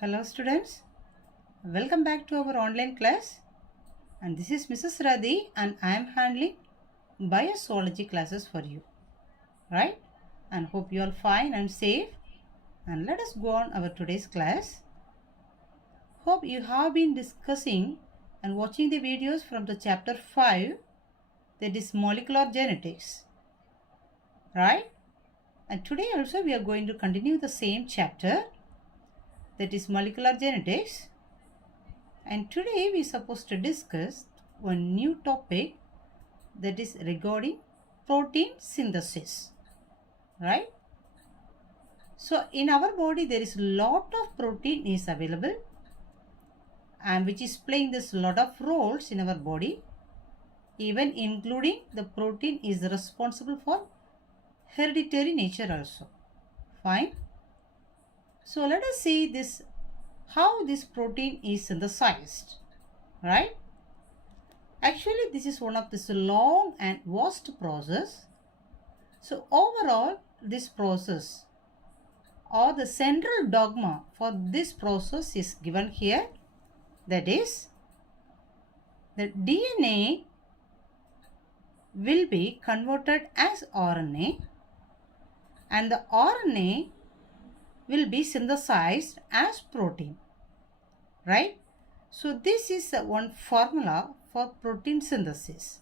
Hello students, welcome back to our online class, and this is Mrs. Radhi and I am handling Bio-Zoology classes for you, right? And hope you are fine and safe, and let us go on our today's class. Hope you have been discussing and watching the videos from the chapter 5, that is molecular genetics, right? And today also we are going to continue the same chapter, that is molecular genetics. And today we are supposed to discuss one new topic, that is regarding protein synthesis, right? So in our body there is a lot of protein is available, and which is playing this lot of roles in our body, even including the protein is responsible for hereditary nature also. Fine. So let us see this, how this protein is synthesized, right? Actually, this is one of this long and vast process. So overall, this process or the central dogma for this process is given here. That is, the DNA will be converted as RNA, and the RNA will be synthesized as protein, right? So this is one formula for protein synthesis.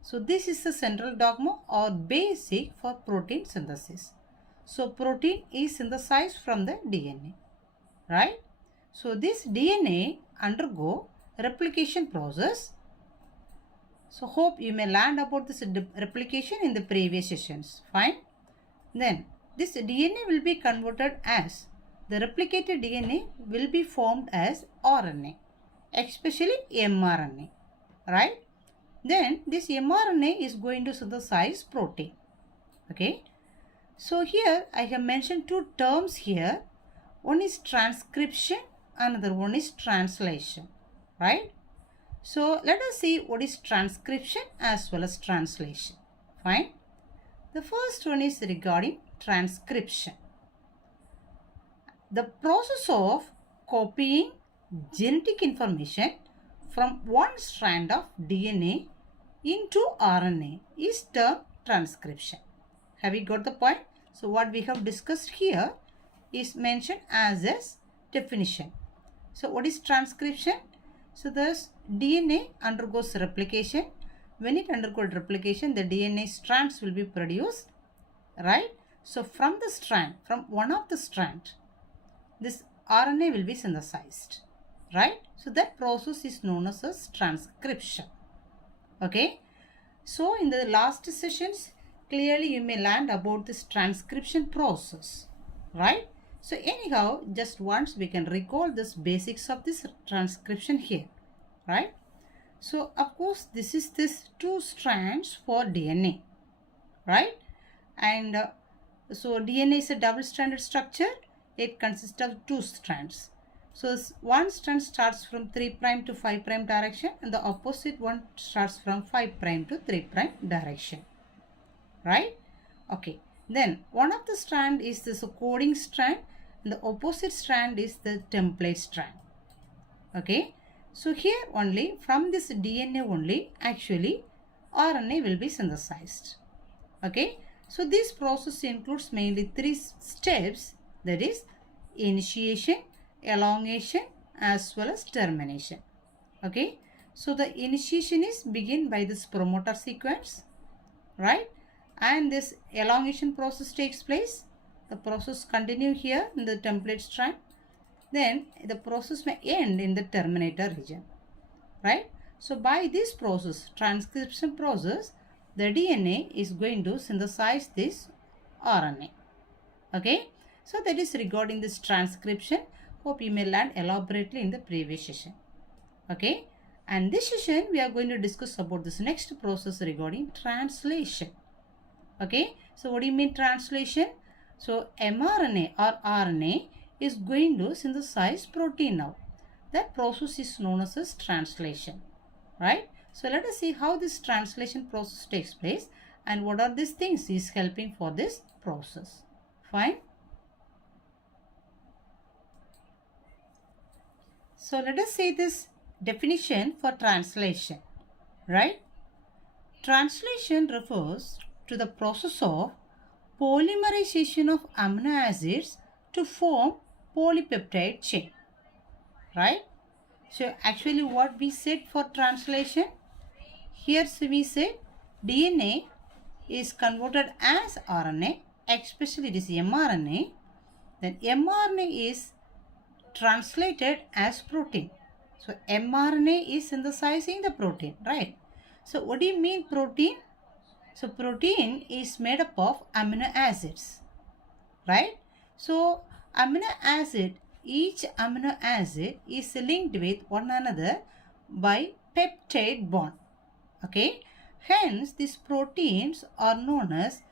So this is the central dogma or basic for protein synthesis. So protein is synthesized from the DNA, right? So this DNA undergo replication process. So hope you may learn about this replication in the previous sessions. Fine. Then this DNA will be converted as, the replicated DNA will be formed as RNA, especially mRNA, right? Then this mRNA is going to synthesize protein. Okay. So here I have mentioned two terms here. One is transcription, another one is translation, right? So let us see what is transcription as well as translation. Fine. The first one is regarding transcription. The process of copying genetic information from one strand of DNA into RNA is termed transcription. Have you got the point? So what we have discussed here is mentioned as a definition. So what is transcription? So this DNA undergoes replication. When it undergoes replication, the DNA strands will be produced, right? So from the strand, from one of the strand, this RNA will be synthesized, right? So that process is known as transcription. Okay. So in the last sessions, clearly you may learn about this transcription process, right? So anyhow, just once we can recall this basics of this transcription here, right? So of course this is this two strands for DNA, right? And so DNA is a double-stranded structure. It consists of two strands. So one strand starts from 3' to 5' direction, and the opposite one starts from 5' to 3' direction, right? Okay. Then one of the strand is this coding strand, and the opposite strand is the template strand. Okay. So here only, from this DNA only, actually RNA will be synthesized. Okay. So this process includes mainly three steps, that is initiation, elongation as well as termination. Okay. So the initiation is begin by this promoter sequence, right? And this elongation process takes place. The process continue here in the template strand. Then the process may end in the terminator region, right? So by this process, transcription process, the DNA is going to synthesize this RNA. Okay. So that is regarding this transcription. Hope you may learn elaborately in the previous session. Okay. And this session we are going to discuss about this next process regarding translation. Okay. So what do you mean translation? So mRNA or RNA is going to synthesize protein now. That process is known as translation, right? So let us see how this translation process takes place and what are these things is helping for this process. Fine. So let us say this definition for translation, right? Translation refers to the process of polymerization of amino acids to form polypeptide chain, right? So actually what we said for translation, here we said DNA is converted as RNA, especially it is mRNA. Then mRNA is translated as protein. So mRNA is synthesizing the protein, right? So what do you mean protein? So protein is made up of amino acids, right? So amino acid, each amino acid is linked with one another by peptide bond. Okay, hence these proteins are known as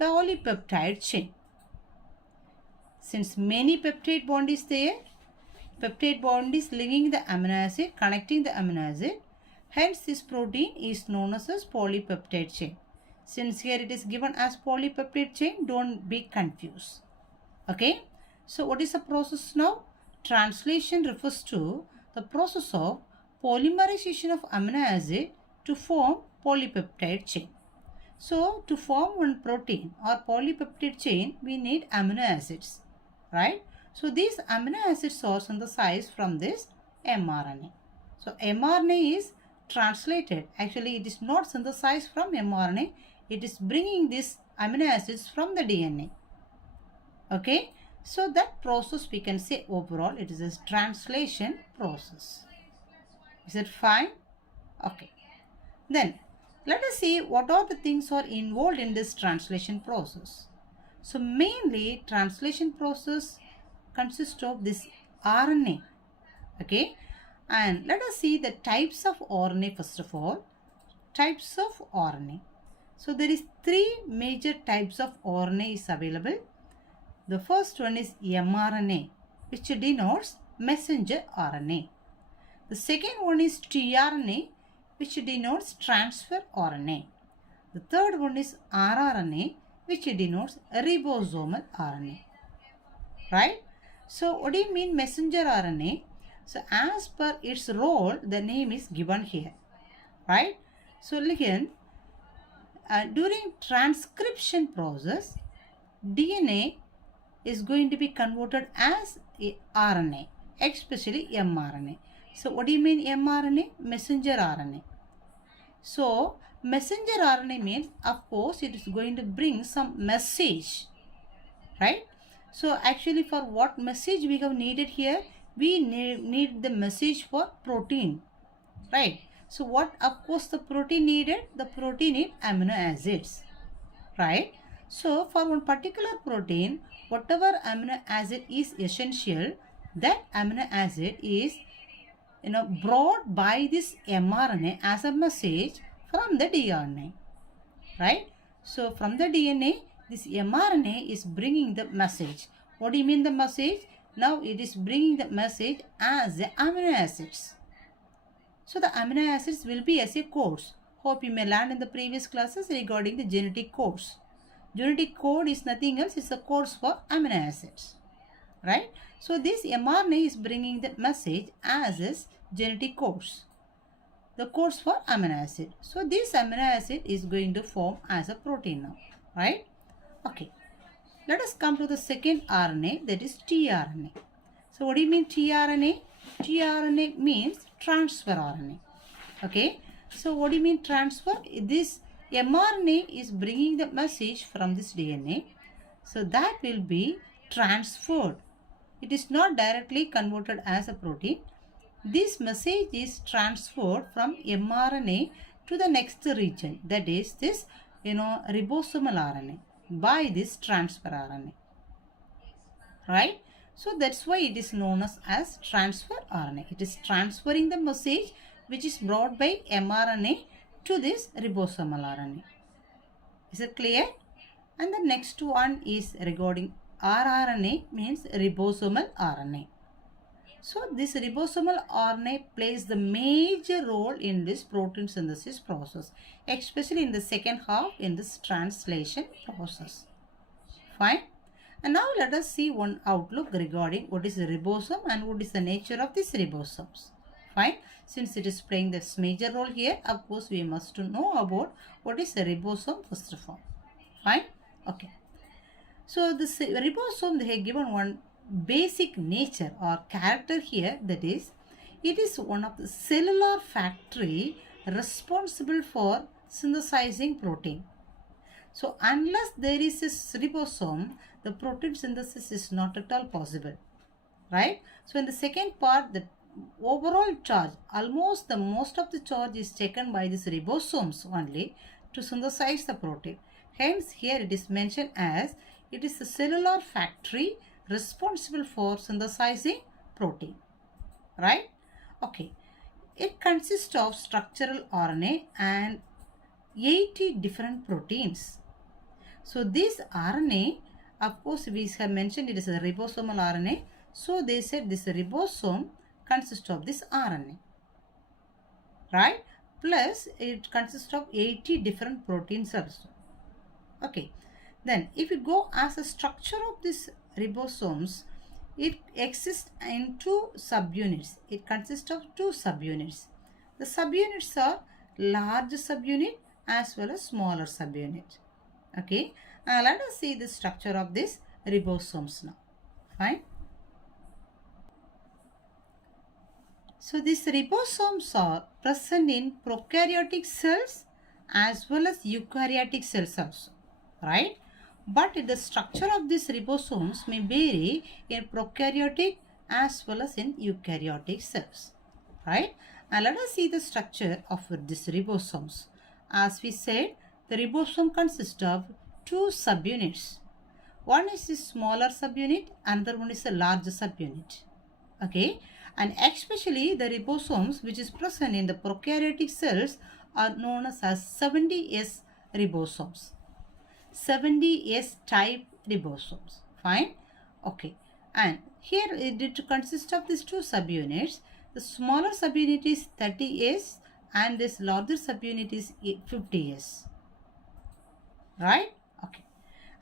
polypeptide chain. Since many peptide bond is there, peptide bond is linking the amino acid, connecting the amino acid. Hence this protein is known as polypeptide chain. Since here it is given as polypeptide chain, don't be confused. Okay. So what is the process now? Translation refers to the process of polymerization of amino acid to form polypeptide chain. So to form one protein or polypeptide chain, we need amino acids, right? So these amino acids are synthesized from this mRNA. So mRNA is translated. Actually, it is not synthesized from mRNA. It is bringing these amino acids from the DNA. Okay. So that process we can say overall it is a translation process. Is it fine? Okay. Then let us see what are the things are involved in this translation process. So mainly translation process consists of this RNA. Okay. And let us see the types of RNA first of all. Types of RNA. So there is 3 major types of RNA is available. The first one is mRNA, which denotes messenger RNA. The second one is tRNA, which denotes transfer RNA. The third one is rRNA, which denotes ribosomal RNA. Right? So what do you mean messenger RNA? So as per its role, the name is given here. Right? So again, during transcription process, DNA is going to be converted as RNA, especially mRNA. So what do you mean mRNA? Messenger RNA. So messenger RNA means, of course, it is going to bring some message, right? So actually for what message we have needed here? We need the message for protein, right? So what of course the protein needed? The protein need amino acids, right? So for one particular protein, whatever amino acid is essential, that amino acid is brought by this mRNA as a message from the DNA, right? So from the DNA, this mRNA is bringing the message. What do you mean the message? Now it is bringing the message as the amino acids. So the amino acids will be as a codes. Hope you may learn in the previous classes regarding the genetic codes. Genetic code is nothing else, it's a codes for amino acids, right? So this mRNA is bringing the message as its genetic codes, the codes for amino acid. So this amino acid is going to form as a protein now, right? Okay. Let us come to the second RNA, that is tRNA. So what do you mean tRNA? tRNA means transfer RNA. Okay. So what do you mean transfer? This mRNA is bringing the message from this DNA. So that will be transferred. It is not directly converted as a protein. This message is transferred from mRNA to the next region. That is this, ribosomal RNA by this transfer RNA. Right? So that's why it is known as transfer RNA. It is transferring the message which is brought by mRNA to this ribosomal RNA. Is it clear? And the next one is regarding rRNA, means ribosomal RNA. So this ribosomal RNA plays the major role in this protein synthesis process, especially in the second half in this translation process. Fine. And now let us see one outlook regarding what is the ribosome and what is the nature of these ribosomes. Fine. Since it is playing this major role here, of course we must know about what is a ribosome first of all. Fine. Okay. So this ribosome, they have given one basic nature or character here, that is, it is one of the cellular factory responsible for synthesizing protein. So unless there is a ribosome, the protein synthesis is not at all possible, right? So in the second part, the overall charge, almost the most of the charge is taken by these ribosomes only to synthesize the protein. Hence here it is mentioned as it is the cellular factory responsible for synthesizing protein, right? Okay, it consists of structural RNA and 80 different proteins. So this RNA, of course we have mentioned it is a ribosomal RNA. So they said this ribosome consists of this RNA, right? Plus it consists of 80 different proteins also. Okay, then if you go as a structure of these ribosomes, it exists in two subunits. It consists of two subunits. The subunits are large subunit as well as smaller subunit. Okay, let us see the structure of these ribosomes now. Fine. So these ribosomes are present in prokaryotic cells as well as eukaryotic cells also, right? But the structure of these ribosomes may vary in prokaryotic as well as in eukaryotic cells, right? And let us see the structure of these ribosomes. As we said, the ribosome consists of two subunits. One is the smaller subunit, another one is a larger subunit. Okay, and especially the ribosomes which is present in the prokaryotic cells are known as 70S ribosomes. 70S type ribosomes. Fine. Okay, and here it consists of these two subunits. The smaller subunit is 30S and this larger subunit is 50S, right? Okay,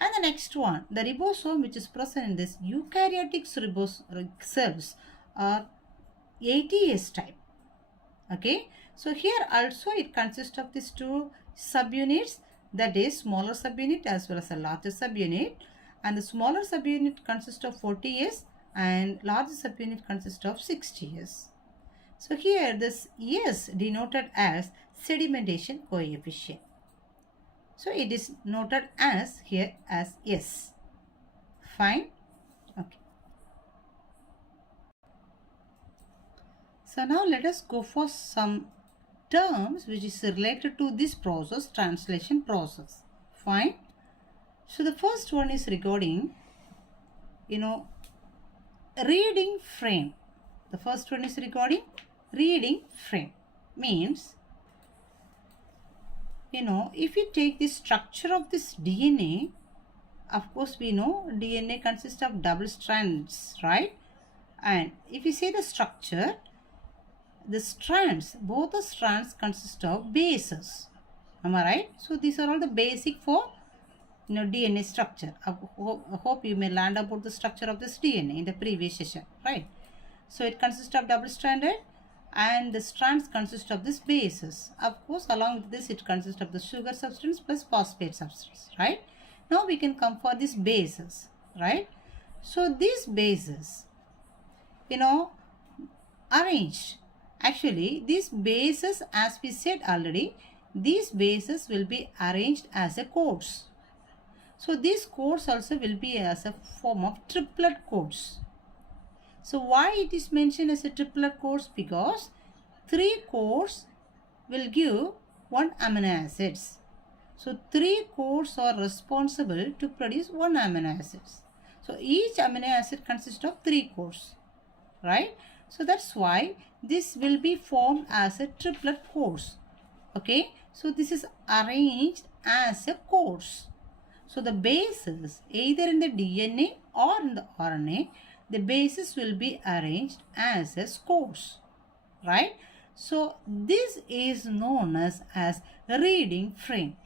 and the next one, the ribosome which is present in this eukaryotic cells are 80S type. Okay, so here also it consists of these two subunits, that is smaller subunit as well as a larger subunit, and the smaller subunit consists of 40S and larger subunit consists of 60S. So here this S denoted as sedimentation coefficient. So it is noted as here as S. Fine. Okay. So now let us go for some terms which is related to this process, translation process. Fine. So the first one is regarding, reading frame. The first one is regarding reading frame. Means, if you take the structure of this DNA, of course we know DNA consists of double strands, right? And if you say the structure, the strands, both the strands consist of bases. Am I right? So these are all the basic for DNA structure. I hope you may learn about the structure of this DNA in the previous session, right? So it consists of double stranded and the strands consist of this bases. Of course, along with this it consists of the sugar substance plus phosphate substance, right? Now we can come for these bases, right? So these bases, arranged. Actually, these bases, as we said already, these bases will be arranged as a codes. So these codes also will be as a form of triplet codes. So why it is mentioned as a triplet codes? Because 3 codes will give 1 amino acids. So 3 codes are responsible to produce 1 amino acids. So each amino acid consists of 3 codes, right? So that's why this will be formed as a triplet codes. Okay, so this is arranged as a codes. So the bases, either in the DNA or in the RNA, the bases will be arranged as a codes, right? So this is known as reading frame.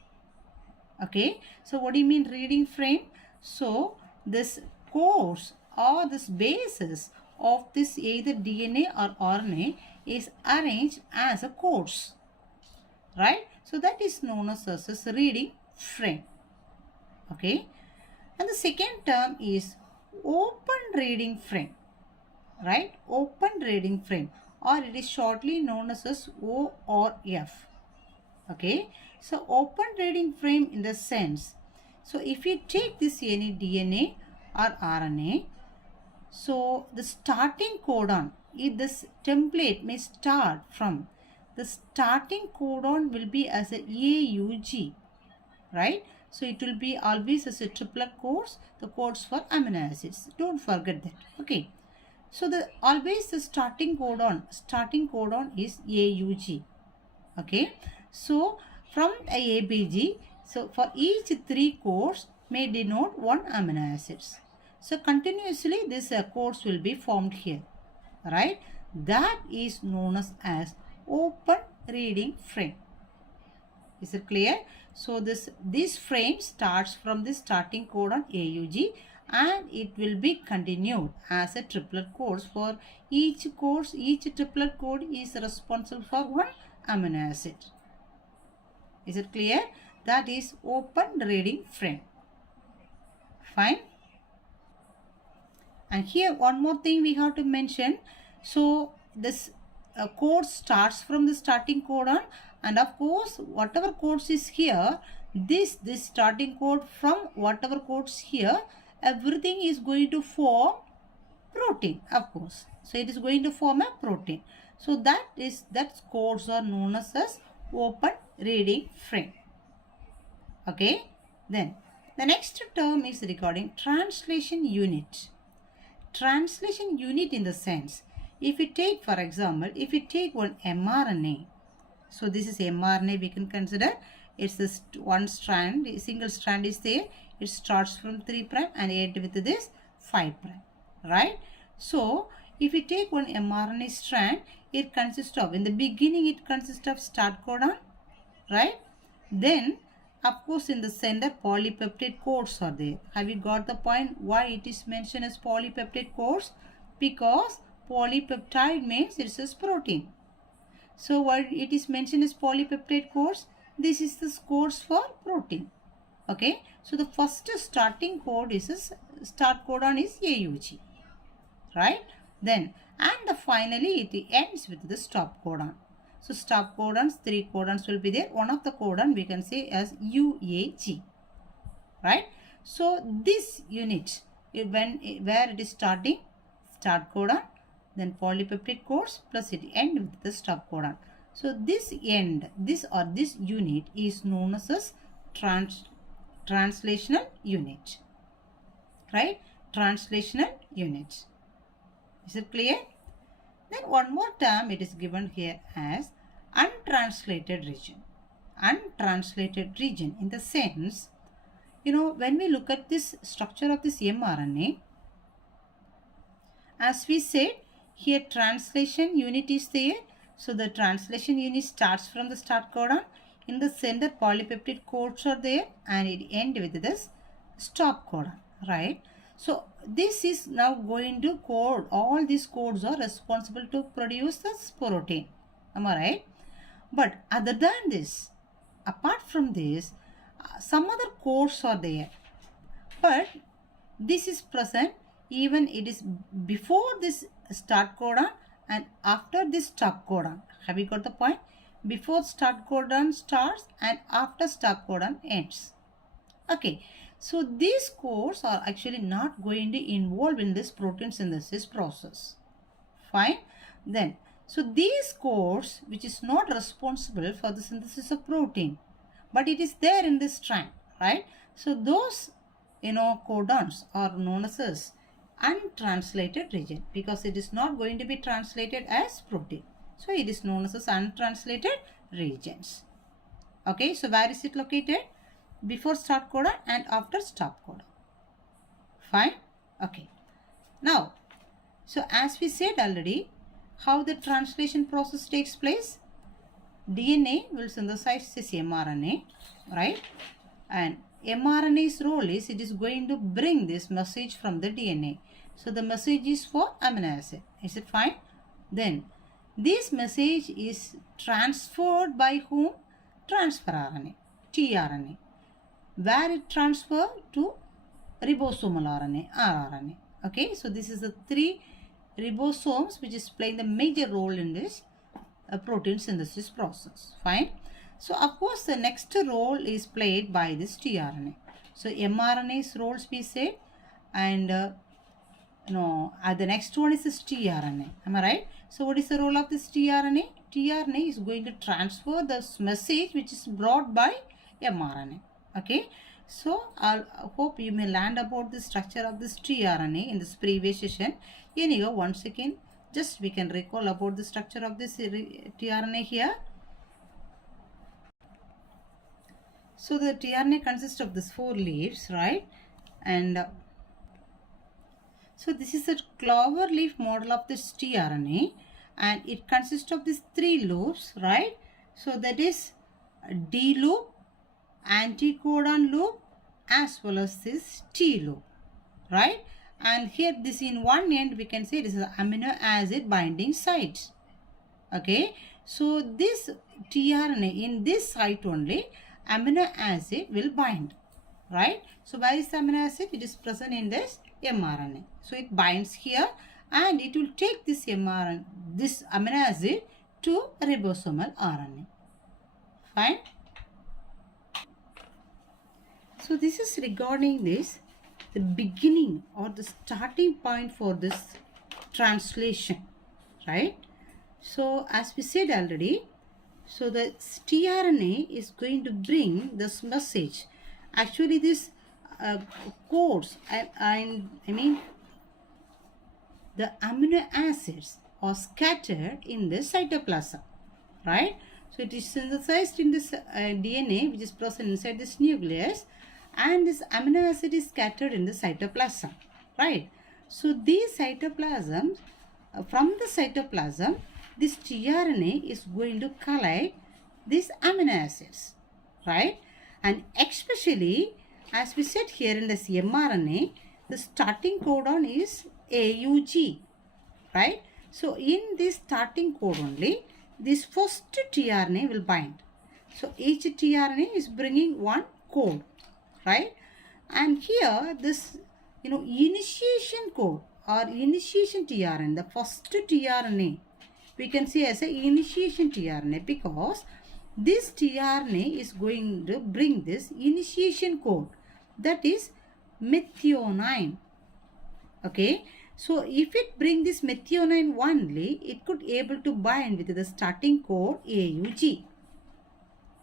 Okay, so what do you mean reading frame? So this codes or this basis of this either DNA or RNA is arranged as a codes, right? So that is known as a reading frame. Okay, and the second term is open reading frame, right? Open reading frame, or it is shortly known as O or F. Okay, so open reading frame in the sense, so if you take this any DNA or RNA, so the starting codon, if this template may start from, the starting codon will be as a AUG, right? So it will be always as a triplet codes, the codes for amino acids. Don't forget that. Okay. So the always the starting codon is AUG. Okay. So from a ABG, so for each 3 codes may denote 1 amino acids. So continuously this codes will be formed here, right? That is known as open reading frame. Is it clear? So this frame starts from the starting codon AUG and it will be continued as a triplet codes. For each codes, each triplet code is responsible for 1 amino acid. Is it clear? That is open reading frame. Fine. And here one more thing we have to mention. So this code starts from the starting codon, and of course whatever codes is here, this starting code from whatever codes here, everything is going to form protein, of course. So it is going to form a protein. So that codes are known as open reading frame. Okay. Then the next term is regarding translation unit. Translation unit in the sense, if you take, for example, if you take one mRNA, so this is mRNA, we can consider it's this one strand, a single strand is there, it starts from 3' and end with this 5', right? So if you take one mRNA strand, it consists of, in the beginning it consists of start codon, right? Then of course in the center polypeptide codes are there. Have you got the point why it is mentioned as polypeptide codes? Because polypeptide means it is protein. So what it is mentioned as polypeptide codes, this is the codes for protein. Okay, so the first starting code is start codon is AUG, right? Then and finally it ends with the stop codon. So stop codons, 3 codons will be there. One of the codon we can say as UAG, right? So this unit, where it is starting, start codon, then polypeptide codes plus it end with the stop codon. So this unit is known as translational unit, right? Translational unit. Is it clear? Then one more term it is given here as untranslated region. Untranslated region in the sense, when we look at this structure of this mRNA, as we said, here translation unit is there. So the translation unit starts from the start codon. In the center polypeptide codes are there and it ends with this stop codon, right? So this is now going to code, all these codes are responsible to produce this protein. Am I right? But other than this, apart from this, some other codes are there. But this is present even it is before this start codon and after this stop codon. Have you got the point? Before start codon starts and after stop codon ends. Okay. So these codes are actually not going to involve in this protein synthesis process. Fine. Then, so these codes which is not responsible for the synthesis of protein, but it is there in this strand, right? So those codons are known as untranslated region because it is not going to be translated as protein. So it is known as untranslated regions. Okay. So where is it located? Before start codon and after stop codon. Fine. Okay. Now, so as we said already, how the translation process takes place. DNA will synthesize this mRNA, right? And mRNA's role is it is going to bring this message from the DNA. So the message is for amino acid. Is it fine? Then this message is transferred by whom? Transfer RNA, tRNA. Where it transfer? To ribosomal RNA, rRNA. Okay, so this is the 3 ribosomes which is playing the major role in this protein synthesis process. Fine. So of course the next role is played by this tRNA. So mRNA's roles we say, and the next one is this tRNA. Am I right? So what is the role of this tRNA? tRNA is going to transfer this message which is brought by mRNA. Okay. So I hope you may learn about the structure of this tRNA in this previous session. Anyhow, once again, just we can recall about the structure of this tRNA here. So the tRNA consists of these 4 leaves, right? And so this is a clover leaf model of this tRNA, and it consists of these 3 loops, right? So that is D loop, anticodon loop, as well as this T loop, right? And here this in one end we can say this is amino acid binding site. Okay, so this tRNA in this site only amino acid will bind, right? So where is the amino acid? It is present in this mRNA. So it binds here and it will take this mRNA, this amino acid to ribosomal RNA. Fine. So this is regarding this, the beginning or the starting point for this translation, right? So as we said already, so the tRNA is going to bring this message. Actually this codes, I mean the amino acids are scattered in the cytoplasm, right? So it is synthesized in this DNA which is present inside this nucleus, and this amino acid is scattered in the cytoplasm, right? So these cytoplasms, from the cytoplasm, this tRNA is going to collect these amino acids, right? And especially, as we said here in this mRNA, the starting codon is AUG, right? So in this starting code only, this first tRNA will bind. So each tRNA is bringing one code, right? And here this initiation code or initiation tRNA, the first tRNA, we can say as a initiation tRNA, because this tRNA is going to bring this initiation code, that is methionine. Okay, so if it bring this methionine only, it could able to bind with the starting code AUG.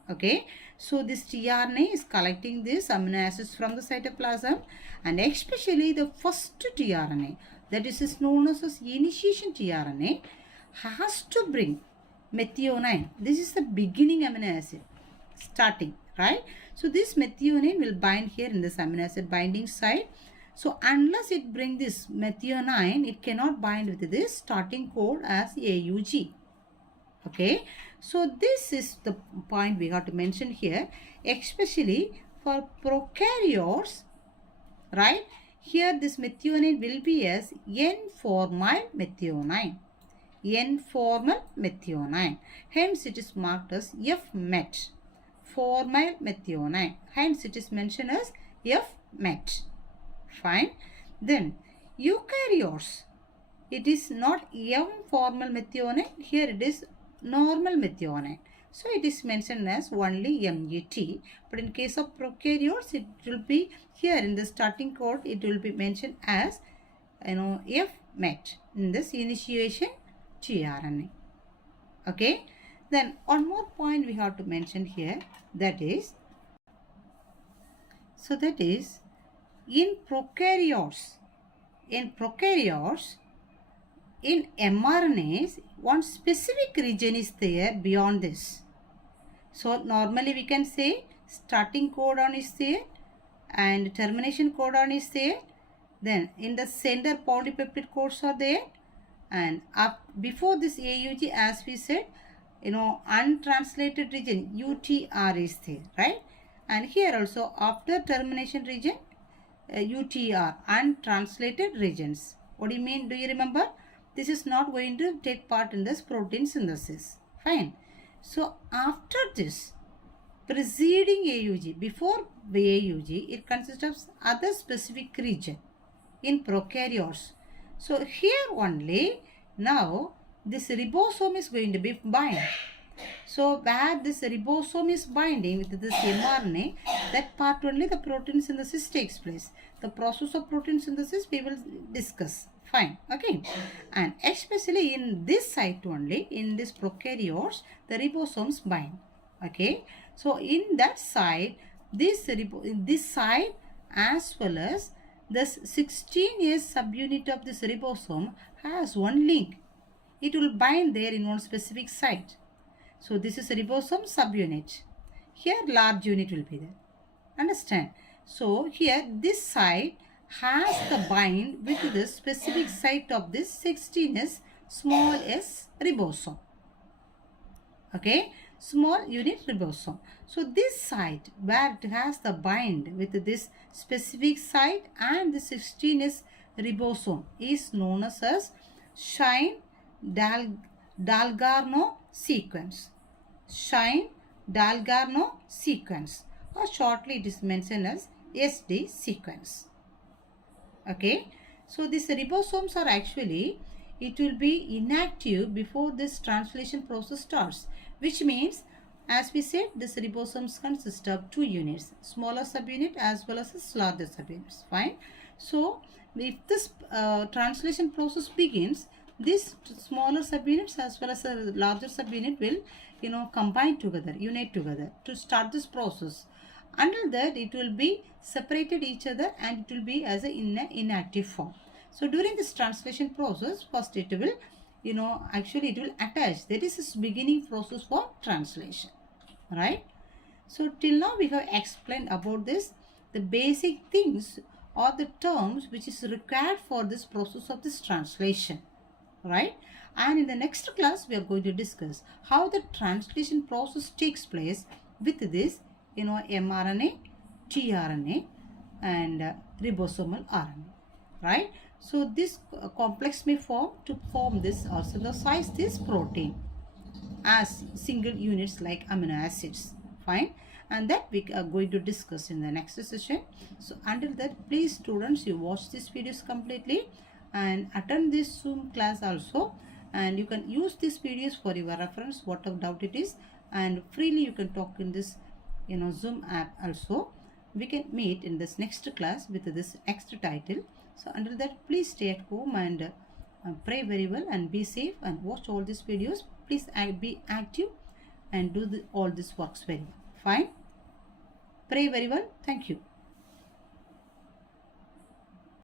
Okay, so this tRNA is collecting this amino acids from the cytoplasm, and especially the first tRNA, that is known as initiation tRNA, has to bring methionine. This is the beginning amino acid, starting, right? So this methionine will bind here in this amino acid binding site. So unless it bring this methionine, it cannot bind with this starting code as AUG. Okay, so this is the point we have to mention here, especially for prokaryotes, right? Here this methionine will be as N-formyl methionine. N-formyl methionine. Hence it is marked as F-met. Formyl methionine. Hence it is mentioned as F-met. Fine. Then eukaryotes, it is not M-formyl methionine. Here it is normal methionine. So it is mentioned as only MET. But in case of prokaryotes, it will be here in the starting code, it will be mentioned as F-met in this initiation tRNA. Okay. Then one more point we have to mention here, that is, in prokaryotes, in mRNAs, one specific region is there beyond this. So normally we can say starting codon is there and termination codon is there. Then in the center polypeptide codes are there, and up before this AUG, as we said, untranslated region UTR is there, right? And here also after termination region, UTR, untranslated regions. What do you mean? Do you remember? This is not going to take part in this protein synthesis. Fine. So after this, preceding AUG, before AUG, it consists of other specific region in prokaryotes. So here only now this ribosome is going to be bind. So where this ribosome is binding with this mRNA, that part only the protein synthesis takes place. The process of protein synthesis we will discuss. Fine. Okay. And especially in this site only, in this prokaryotes, the ribosomes bind. Okay. So in that site, this site as well as this 16S subunit of this ribosome has one link. It will bind there in one specific site. So this is a ribosome subunit. Here large unit will be there. Understand? So here this site has the bind with the specific site of this 16S small s ribosome. Okay, small unit ribosome. So this site where it has the bind with this specific site and the 16S ribosome is known as Shine-Dalgarno sequence. Shine-Dalgarno sequence, or shortly it is mentioned as SD sequence. Okay, so these ribosomes are actually, it will be inactive before this translation process starts, which means, as we said, this ribosomes consist of two units, smaller subunit as well as larger subunits. Fine. So if this translation process begins, these smaller subunits as well as a larger subunit will combine together, unite together to start this process. Until that, it will be separated each other and it will be as in an inactive form. So during this translation process, first it will actually it will attach. That is its beginning process for translation, right? So till now we have explained about this, the basic things or the terms which is required for this process of this translation, right? And in the next class we are going to discuss how the translation process takes place with this mRNA, tRNA and ribosomal RNA, right? So this complex may form to form this or synthesize this protein as single units like amino acids. Fine. And that we are going to discuss in the next session. So until that, please students, you watch this videos completely and attend this Zoom class also, and you can use these videos for your reference, whatever doubt it is, and freely you can talk in this Zoom app also. We can meet in this next class with this next title. So until that, please stay at home and pray very well and be safe and watch all these videos. Please be active and do all these works very well. Fine. Pray very well. Thank you.